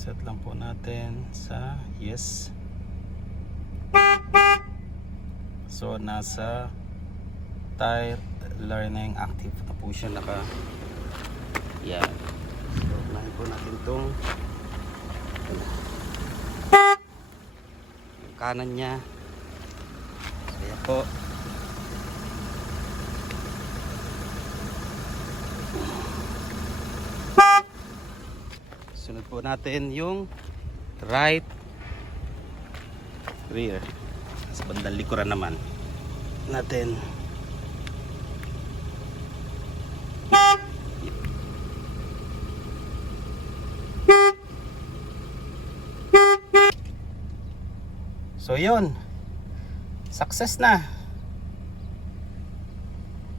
set lang po natin sa yes. So nasa tire learning active na po siya, naka yan. So unahin po natin itong yung kanan nya. So yan po. Sunod po natin yung right rear. Sa bandang likuran naman natin. So yun, success na.